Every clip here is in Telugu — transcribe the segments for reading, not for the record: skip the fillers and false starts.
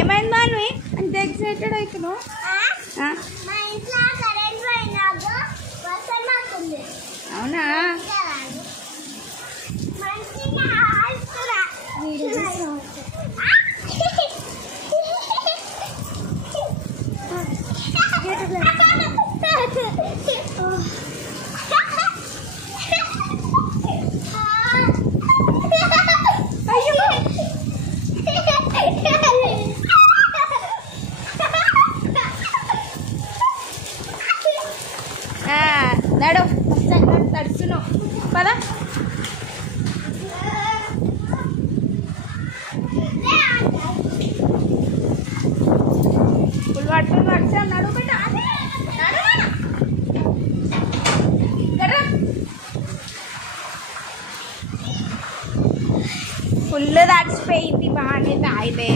ఏమైంది మాన్వి అంత ఎక్సైటెడ్ అవుతున్నావు? అవునా? నడు తడుస్తున్నావు పదా. ఫుల్ పట్టుకుని వచ్చాం. నడువు బిడ్డ, ఫుల్ తడిచిపోయింది. బాగానే తాగితే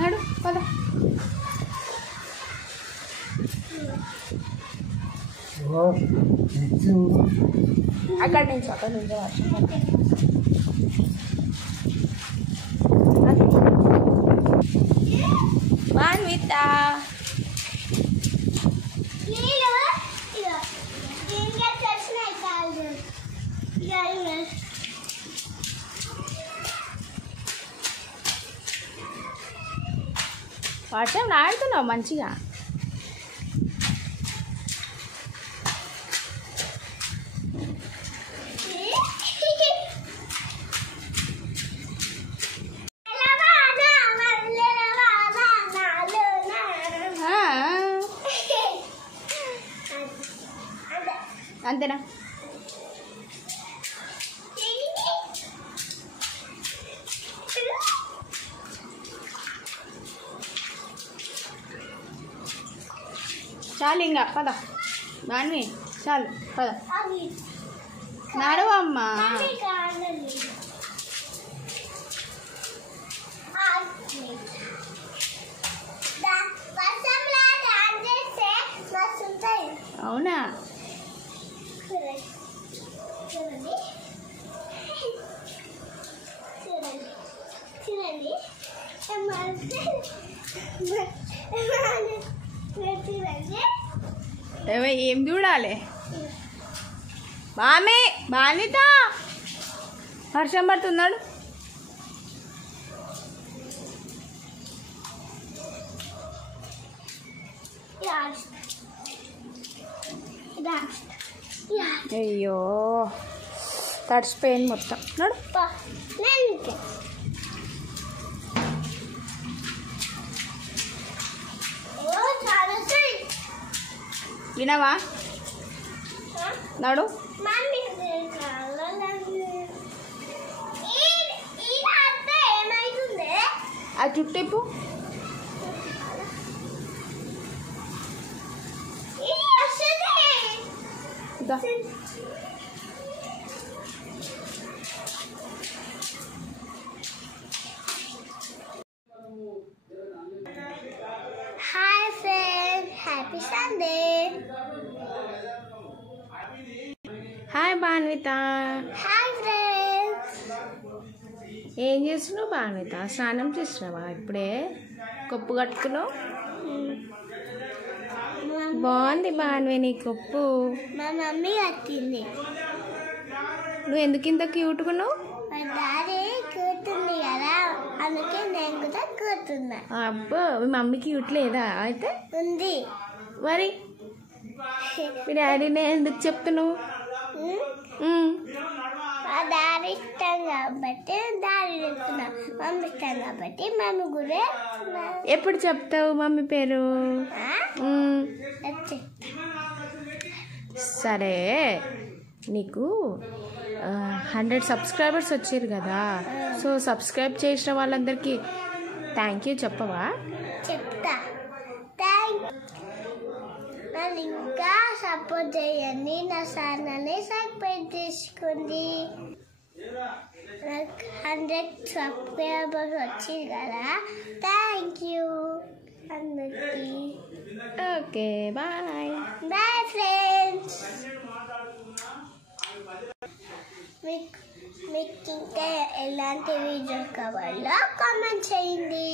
నడు పదా. అక్కడ నుంచి వర్షం మాన్విత వర్షం ఆడుతున్నావు మంచిగా. అంతేనా? చాలు ఇంకా పద బాగా చాలు పద. నడవమ్మా. అవునా? ఏం చూడాలి బామే బానిత? వర్షం పడుతున్నాడు. అయ్యో తడిసిపోయింది మొత్తం. నడు వినవా? నడు. ఆ చుట్టిప్పు. Hi friends, happy Sunday. Hi Banvitha. Hi friends. ఏం చేస్తున్నావు బాన్విత? స్నానం చేసినావా ఇప్పుడే? కొప్పు కట్టుకున్నావు. బాగుంది బాన్వి నీ కొప్పు. మా మమ్మీ కట్టింది. నువ్వు ఎందుకు ఇంత క్యూట్కున్నావు? మా డాడీ కూర్చుంది కదా, అందుకే నేను కూడా కూర్చున్నా. అబ్బో మీ మమ్మీ క్యూట్ లేదా? అయితే ఉంది. మరి మీ డాడీనే ఎందుకు చెప్తున్నావు? మా డాడీ ఇష్టం కాబట్టి డాడీ చెప్తున్నా, మమ్మీ ఇష్టం కాబట్టి మమ్మీ కూడా. ఎప్పుడు చెప్తావు మమ్మీ పేరు? సరే, నీకు 100 సబ్స్క్రైబర్స్ వచ్చారు కదా, సో సబ్స్క్రైబ్ చేసిన వాళ్ళందరికీ థ్యాంక్ యూ చెప్పవా? చెప్తా. నన్ను ఇంకా సపోర్ట్ చేయండి, నా ఛానల్ని సబ్స్క్రైబ్ చేసుకోండి. నాకు 100 సబ్స్క్రైబర్స్ వచ్చారు కదా, థ్యాంక్ యూ అందరికీ. Okay bye. Bye friends. మీకు ఇంకా ఎలాంటి వీడియోస్ కావాలో కామెంట్ చేయండి.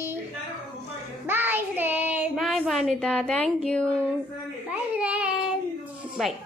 Bye friends. Bye Vanitha, thank you. Bye friends. Bye.